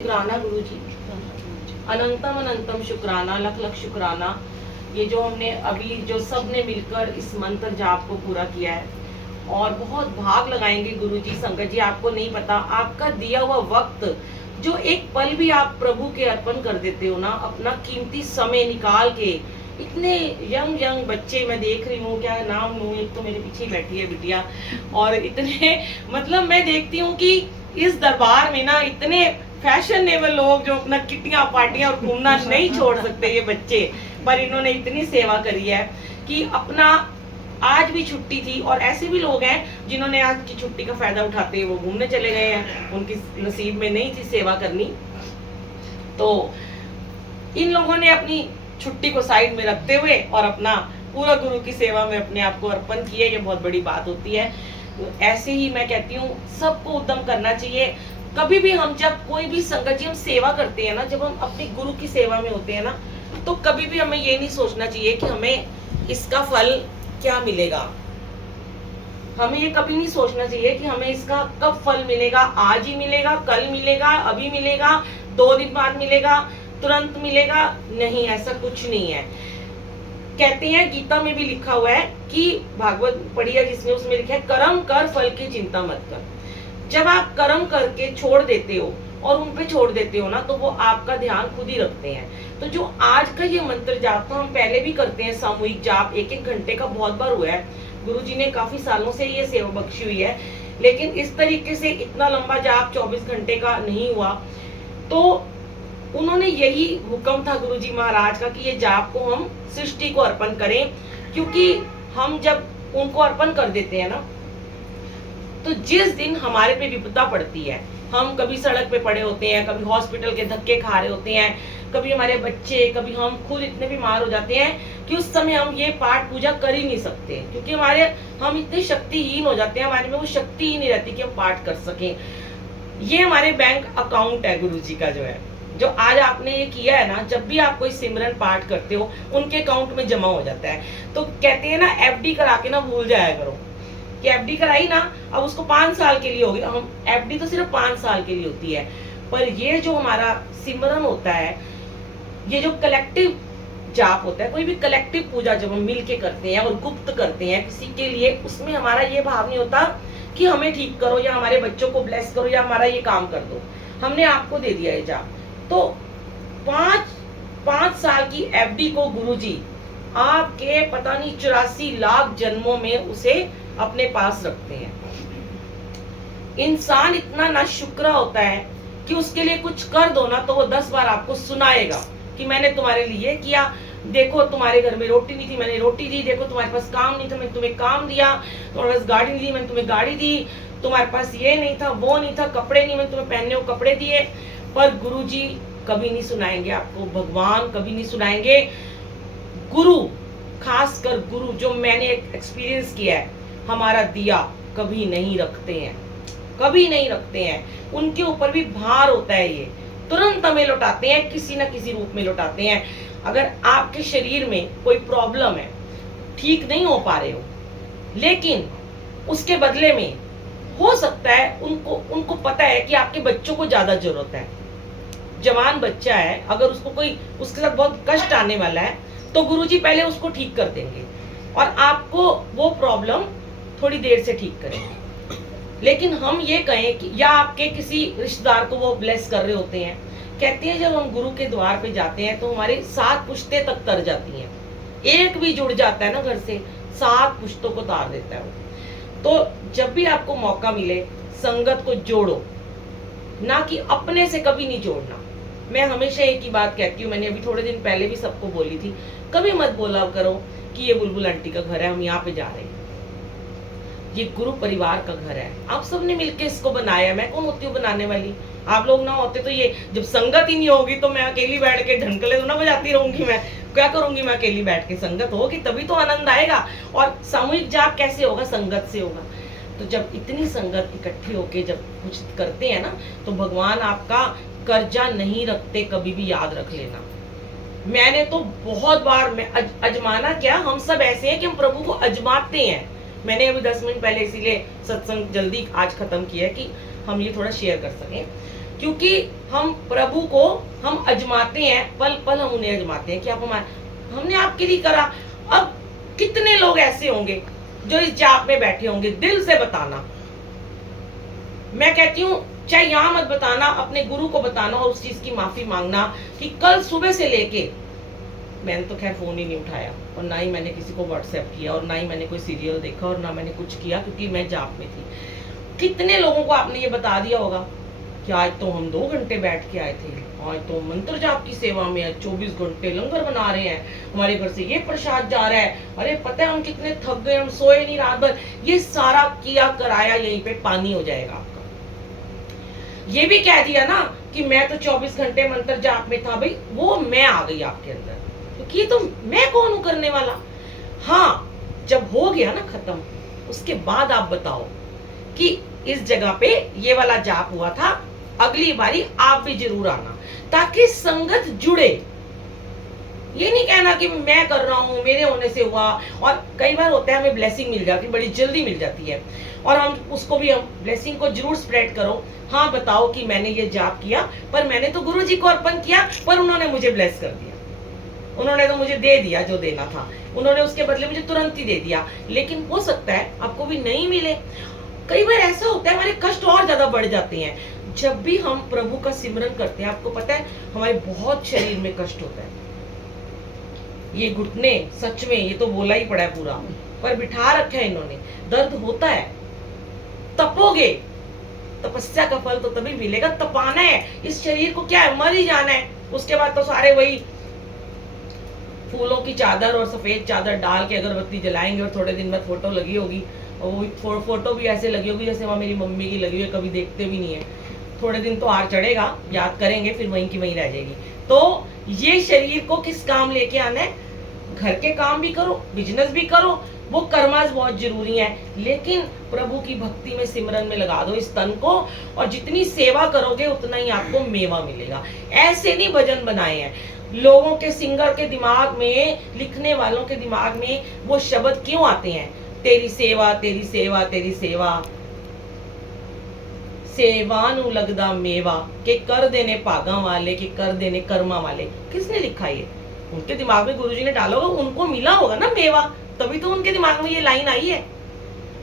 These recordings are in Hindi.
शुक्राना गुरु जी, अनंतम अनंतम शुक्राना, लख लख शुक्राना। ये जो हमने अभी जो सब ने मिलकर इस मंत्र जाप को पूरा किया है और बहुत भाग लगाएंगे गुरु जी। संगत जी, आपको नहीं पता, आपका दिया हुआ वक्त जो एक पल भी आप प्रभु के अर्पण कर देते हो ना, अपना कीमती समय निकाल के। इतने यंग यंग बच्चे मैं देख रही हूँ, क्या नाम लूँ, एक तो मेरे पीछे बैठी है बिटिया, और इतने मतलब मैं देखती हूँ कि इस दरबार में ना इतने फैशनेबल लोग जो अपना किट्टियां पार्टियां और घूमना नहीं छोड़ सकते ये बच्चे, पर इन्होंने इतनी सेवा करी है कि अपना आज भी छुट्टी थी। और ऐसे भी लोग हैं जिन्होंने आज की छुट्टी का फायदा उठाते वो घूमने चले गए हैं, उनकी नसीब में नहीं थी सेवा करनी। तो इन लोगों ने अपनी छुट्टी को साइड में रखते हुए और अपना पूरा गुरु की सेवा में अपने आप को अर्पण किया। ये बहुत बड़ी बात होती है। तो ऐसे ही मैं कहती हूँ सबको उद्यम करना चाहिए। कभी भी हम जब कोई भी संगत जी हम सेवा करते हैं ना, जब हम अपने गुरु की सेवा में होते हैं ना, तो कभी भी हमें ये नहीं सोचना चाहिए कि हमें इसका फल क्या मिलेगा। हमें ये कभी नहीं सोचना चाहिए कि हमें इसका कब फल मिलेगा, आज ही मिलेगा, कल मिलेगा, अभी मिलेगा, 2 दिन बाद मिलेगा, तुरंत मिलेगा। नहीं, ऐसा कुछ नहीं है। कहते हैं गीता में भी लिखा हुआ है कि भागवत पढ़ी है जिसने, उसमें लिखा है कर्म कर फल की चिंता मत कर। जब आप कर्म करके छोड़ देते हो और उन पे छोड़ देते हो ना, तो वो आपका ध्यान खुद ही रखते हैं। तो जो आज का ये मंत्र जाप तो हम पहले भी करते हैं, सामूहिक जाप 1-1 घंटे का बहुत बार हुआ है। गुरुजी ने काफी सालों से ये सेवा बख्शी हुई है, लेकिन इस तरीके से इतना लंबा जाप 24 घंटे का नहीं हुआ। तो उन्होंने यही हुक्म था गुरुजी महाराज का कि ये जाप को हम सृष्टि को अर्पण करें, क्योंकि हम जब उनको अर्पण कर देते हैं ना, तो जिस दिन हमारे पे विपदा पड़ती है, हम कभी सड़क पे पड़े होते हैं, कभी हॉस्पिटल के धक्के खा रहे होते हैं, कभी हमारे बच्चे, कभी हम खुद इतने बीमार हो जाते हैं कि उस समय हम ये पाठ पूजा कर ही नहीं सकते, क्योंकि हम इतने शक्तिहीन हो जाते हैं, हमारे में वो शक्ति ही नहीं रहती कि हम पाठ कर सकें। ये हमारे बैंक अकाउंट है गुरुजी का, जो आज आपने ये किया है ना, जब भी आप कोई सिमरन पाठ करते हो उनके अकाउंट में जमा हो जाता है। तो कहते हैं ना, एफडी करा के ना भूल जाया करो कि एफडी कराई ना, अब उसको 5 साल के लिए होगी। हम एफडी तो सिर्फ 5 साल के लिए होती है, पर ये जो हमारा सिमरन होता है, ये जो कलेक्टिव जाप होता है, कोई भी कलेक्टिव पूजा जब हम मिल के करते हैं और गुप्त करते हैं किसी के लिए, उसमें हमारा ये भाव नहीं होता कि हमें ठीक करो या हमारे बच्चों को ब्लेस करो या हमारा ये काम कर दो। हमने आपको दे दिया ये जाप, तो 5 साल की एफडी को गुरुजी आपके पता नहीं 84 लाख जन्मों में उसे अपने पास रखते हैं। इंसान इतना ना शुक्र होता है कि उसके लिए कुछ कर दो ना, तो वो 10 बार आपको सुनाएगा कि मैंने तुम्हारे लिए किया। देखो तुम्हारे घर में रोटी नहीं थी, मैंने रोटी दी। देखो तुम्हारे पास काम नहीं था, मैंने तुम्हें काम दिया। तुम्हारे पास गाड़ी नहीं थी, मैंने तुम्हें गाड़ी दी। तुम्हारे पास ये नहीं था, वो नहीं था, कपड़े नहीं, मैंने तुम्हें पहनने को कपड़े दिए। पर गुरुजी कभी नहीं सुनाएंगे आपको, भगवान कभी नहीं सुनाएंगे। गुरु, खासकर गुरु, जो मैंने एक्सपीरियंस किया है, हमारा दिया कभी नहीं रखते हैं, कभी नहीं रखते हैं। उनके ऊपर भी भार होता है, ये तुरंत हमें लौटाते हैं, किसी न किसी रूप में लौटाते हैं। अगर आपके शरीर में कोई प्रॉब्लम है, ठीक नहीं हो पा रहे हो, लेकिन उसके बदले में हो सकता है उनको पता है कि आपके बच्चों को ज्यादा जरूरत है। जवान बच्चा है, अगर उसको कोई उसके साथ बहुत कष्ट आने वाला है, तो गुरुजी पहले उसको ठीक कर देंगे और आपको वो प्रॉब्लम थोड़ी देर से ठीक करेंगे। लेकिन हम ये कहें कि या आपके किसी रिश्तेदार को वो ब्लेस कर रहे होते हैं, कहते हैं जब हम गुरु के द्वार पे जाते हैं तो हमारी 7 पुश्तें तक तर जाती हैं। एक भी जुड़ जाता है ना घर से, 7 पुश्तों को तार देता है वो। तो जब भी आपको मौका मिले, संगत को जोड़ो, ना कि अपने से कभी नहीं जोड़ना। मैं हमेशा एक ही बात कहती हूँ, मैंने अभी थोड़े दिन पहले भी सबको बोली थी, कभी मत बोला करो कि ये बुलबुल आंटी का घर है, हम यहाँ पे जा रहे हैं। ये गुरु परिवार का घर है, आप सबने मिलके इसको बनाया। मैं कौन होती हूँ बनाने वाली? आप लोग ना होते तो ये, जब संगत ही नहीं होगी तो मैं अकेली बैठ के ढंकले तो ना बजाती रहूंगी। मैं क्या करूंगी? मैं अकेली बैठ के, संगत होगी तभी तो आनंद आएगा। और सामूहिक जाप कैसे होगा? संगत से होगा। तो जब इतनी संगत इकट्ठी होके जब कुछ करते हैं ना, तो भगवान आपका कर्जा नहीं रखते, कभी भी याद रख लेना। मैंने तो बहुत बार, मैं अजमाना क्या, हम सब ऐसे हैं कि हम प्रभु को अजमाते हैं। मैंने अभी 10 मिनट पहले इसीलिए सत्संग जल्दी आज खत्म किया है कि हम ये थोड़ा शेयर कर सकें, क्योंकि हम प्रभु को हम अजमाते हैं, पल पल हम उन्हें अजमाते हैं कि आप हमने आपके लिए करा। अब कितने लोग ऐसे होंगे जो इस जाप में बैठे होंगे, दिल से बताना। मैं कहती हूँ चाहे यहाँ मत बताना, अपने गुरु को बताना और उस चीज की माफी मांगना कि कल सुबह से लेके मैंने तो खैर फोन ही नहीं उठाया, और ना ही मैंने किसी को व्हाट्सएप किया, और ना ही मैंने कोई सीरियल देखा, और ना मैंने कुछ किया, क्योंकि मैं जाप में थी। कितने लोगों को आपने ये बता दिया होगा कि आज तो हम 2 घंटे बैठ के आए थे, आज तो मंत्र जाप की सेवा में 24 घंटे लंगर बना रहे हैं, हमारे घर से ये प्रसाद जा रहा है, अरे पता है हम कितने थक गए, हम सोए नहीं रात भर। ये सारा किया कराया यहीं पे पानी हो जाएगा आपका। ये भी कह दिया ना कि मैं तो 24 घंटे मंत्र जाप में था, भाई वो मैं आ गई आपके अंदर, क्योंकि तो मैं कौन हूं करने वाला। हाँ, जब हो गया ना खत्म, उसके बाद आप बताओ कि इस जगह पे ये वाला जाप हुआ था, अगली बारी आप भी जरूर आना, ताकि संगत जुड़े। ये नहीं कहना कि मैं कर रहा हूं, मेरे होने से हुआ। और कई बार होता है हमें ब्लेसिंग मिल जाती है, बड़ी जल्दी मिल जाती है, और हम उसको भी, हम ब्लेसिंग को जरूर स्प्रेड करो। हाँ, बताओ कि मैंने ये जाप किया, पर मैंने तो गुरु जी को अर्पण किया, पर उन्होंने मुझे ब्लेस कर दिया, उन्होंने तो मुझे दे दिया जो देना था, उन्होंने उसके बदले मुझे तुरंत ही दे दिया। लेकिन हो सकता है आपको भी नहीं मिले। कई बार ऐसा होता है हमारे कष्ट और ज्यादा बढ़ जाते हैं जब भी हम प्रभु का सिमरन करते हैं। आपको पता है हमारे बहुत शरीर में कष्ट होता है, ये घुटने सच में ये तो बोला ही पड़ा है पूरा, पर बिठा रखा है इन्होंने, दर्द होता है। तपोगे, तपस्या का फल तो तभी मिलेगा, तपाना है इस शरीर को, क्या है मर ही जाना है, उसके बाद तो सारे वही फूलों की चादर और सफेद चादर डाल के अगरबत्ती जलाएंगे, और थोड़े दिन बाद फोटो लगी होगी, और वो फोटो भी ऐसे लगी होगी जैसे वहाँ मेरी मम्मी की लगी हुई, कभी देखते भी नहीं है। थोड़े दिन तो हार चढ़ेगा, याद करेंगे, फिर वहीं की वहीं रह जाएगी। तो ये शरीर को किस काम लेके आना है? घर के काम भी करो, बिजनेस भी करो, वो कर्मास बहुत जरूरी है, लेकिन प्रभु की भक्ति में, सिमरन में लगा दो इस तन को, और जितनी सेवा करोगे उतना ही आपको मेवा मिलेगा। ऐसे नहीं भजन बनाए हैं लोगों के, सिंगर के दिमाग में, लिखने वालों के दिमाग में वो शब्द क्यों आते हैं? तेरी सेवा, तेरी सेवा, तेरी सेवा, सेवानु लगदा मेवा, के कर देने भागा वाले, के कर देने कर्मा वाले। किसने लिखा ये? उनके दिमाग में गुरुजी ने डाला होगा, उनको मिला होगा ना मेवा, तभी तो उनके दिमाग में ये लाइन आई है।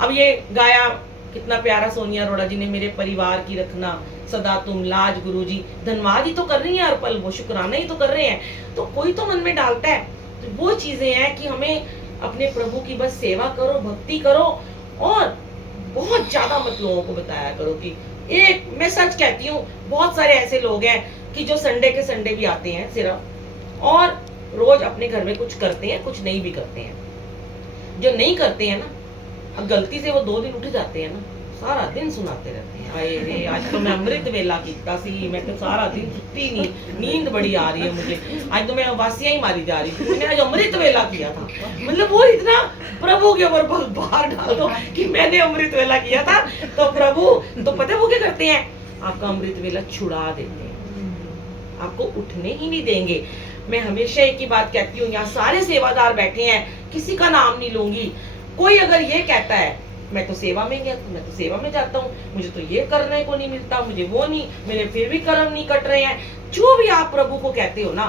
अब ये गाया कितना प्यारा सोनिया अरोड़ा जी ने, मेरे परिवार की रखना सदा तुम लाज गुरुजी। धन्यवाद ही तो कर रही है हर पल, वो शुक्राना ही तो कर रहे हैं। तो कोई तो मन में डालता है। तो वो चीजें हैं कि हमें अपने प्रभु की बस सेवा करो, भक्ति करो, और बहुत ज्यादा मत लोगों को बताया करो कि एक, मैं सच कहती हूँ, बहुत सारे ऐसे लोग हैं कि जो संडे के संडे भी आते हैं सिर्फ, और रोज अपने घर में कुछ करते हैं, कुछ नहीं भी करते हैं। जो नहीं करते हैं ना, अब गलती से वो 2 दिन उठ जाते हैं ना, सारा दिन सुनाते रहते हैं, आए रे आज तो मैं अमृत वेला कीता सी, मैं तो सारा दिन सुती नहीं, नींद बड़ी आ रही है मुझे, आज तो मैं वासियां ही मारी जा रही थी, मैंने आज अमृत वेला किया था। मतलब वो इतना प्रभु के ऊपर भार डाल दो कि मैंने अमृत वेला किया था, तो प्रभु तो पता है वो क्या करते हैं? आपका अमृत वेला छुड़ा देते हैं, आपको उठने ही नहीं देंगे। मैं हमेशा एक ही बात कहती हूँ, यहाँ सारे सेवादार बैठे हैं, किसी का नाम नहीं लूंगी। कोई अगर ये कहता है मैं तो सेवा में गया, मैं तो सेवा में जाता हूँ, मुझे तो ये करने को नहीं मिलता, मुझे वो नहीं, मेरे फिर भी कर्म नहीं कट रहे हैं, जो भी आप प्रभु को कहते हो ना,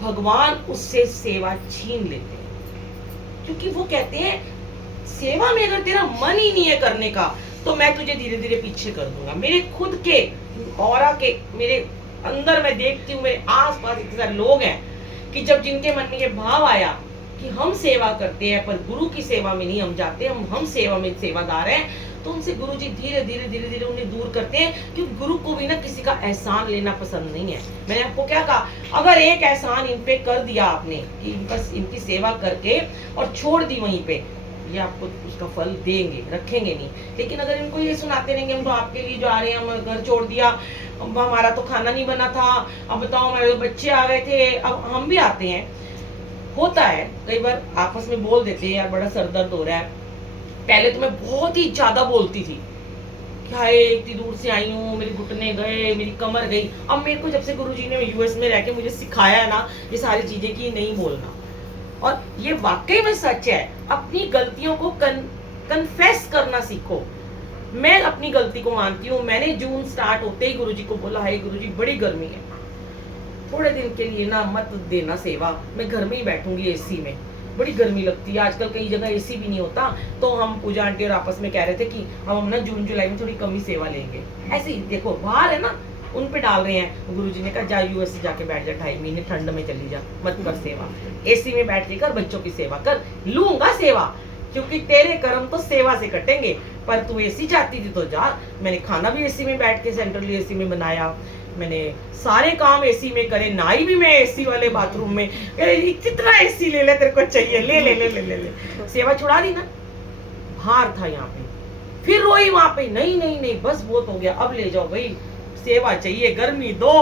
भगवान उससे सेवा छीन लेते हैं। क्योंकि वो कहते हैं सेवा में अगर तेरा मन ही नहीं है करने का, तो मैं तुझे धीरे धीरे पीछे कर दूंगा। मेरे खुद के औरा के, मेरे अंदर मैं देखती हूँ, मेरे आस पास इतने सारे लोग हैं कि जब जिनके मन में ये भाव आया कि हम सेवा करते हैं पर गुरु की सेवा में नहीं हम जाते, हम सेवा में सेवादार हैं, तो उनसे गुरु जी धीरे धीरे धीरे धीरे उन्हें दूर करते हैं। क्योंकि गुरु को भी ना किसी का एहसान लेना पसंद नहीं है। मैंने आपको क्या कहा, अगर एक एहसान इन पे कर दिया आपने कि बस इनकी सेवा करके और छोड़ दी वहीं पे, ये आपको उसका फल देंगे, रखेंगे नहीं। लेकिन अगर इनको ये सुनाते रहेंगे हम तो आपके लिए जा रहे हैं, हम घर छोड़ दिया, अब हमारा तो खाना नहीं बना था, अब बताओ हमारे बच्चे आ गए थे, अब हम भी आते हैं। होता है कई बार आपस में बोल देते हैं, यार बड़ा सरदर्द हो रहा है। पहले तो मैं बहुत ही ज्यादा बोलती थी, क्या इतनी दूर से आई हूँ, मेरे घुटने गए, मेरी कमर गई। अब मेरे को जब से गुरुजी ने यूएस में रह के मुझे सिखाया ना ये सारी चीजें कि नहीं बोलना, और ये वाकई में सच है, अपनी गलतियों को कन्फेस करना सीखो। मैं अपनी गलती को मानती हूँ। मैंने जून स्टार्ट होते ही गुरुजी को बोला, है गुरुजी बड़ी गर्मी है, थोड़े दिन के लिए ना मत देना सेवा, मैं घर में ही बैठूंगी एसी में, बड़ी गर्मी लगती है, आजकल कई जगह एसी भी नहीं होता। तो हम पूजा आंटी और आपस में कह रहे थे कि हम ना जून जुलाई में थोड़ी कम ही सेवा लेंगे। ऐसे ही देखो बाहर है ना, उन पे डाल रहे हैं। गुरुजी ने कहा जा यूएस जाके बैठ जा, 2.5 महीने ठंड में चली जा, मत कर सेवा, एसी में बैठ के कर, बच्चों की सेवा कर। लूंगा सेवा, क्योंकि तेरे कर्म तो सेवा से कटेंगे। पर तू एसी चाहती थी तो जा, मैंने खाना भी एसी में बैठ के सेंट्रली एसी में बनाया, मैंने सारे काम एसी में करे, नाई भी मैं एसी वाले बाथरूम में। कितना एसी ले ले, तेरे को चाहिए ले ले ले ले ले ले। सेवा छुड़ा दी ना, भार था यहाँ पे, फिर रोई वहां पे, नहीं नहीं नहीं बस बहुत हो गया, अब ले जाओ भाई, सेवा चाहिए, गर्मी दो,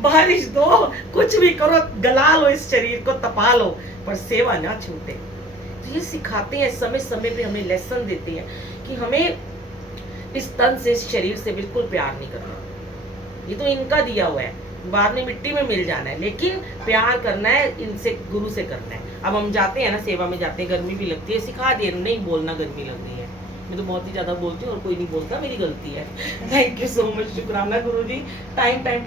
बारिश दो, कुछ भी करो, गला लो इस शरीर को, तपा लो, पर सेवा ना छूटे। तो ये सिखाते हैं, समय समय पे हमें लेसन देते हैं कि हमें इस तन से, इस शरीर से बिल्कुल प्यार नहीं करना। ये तो इनका दिया हुआ है, बाद में मिट्टी में मिल जाना है, लेकिन प्यार करना है इनसे, गुरु से करना है। अब हम जाते हैं ना, सेवा में जाते हैं, गर्मी भी लगती है, सिखा दिए नहीं बोलना गर्मी लग रही है। मैं तो बहुत ही ज्यादा बोलती हूँ और कोई नहीं बोलता, मेरी गलती है। थैंक यू सो मच, शुक्राना गुरुजी, टाइम टाइम पे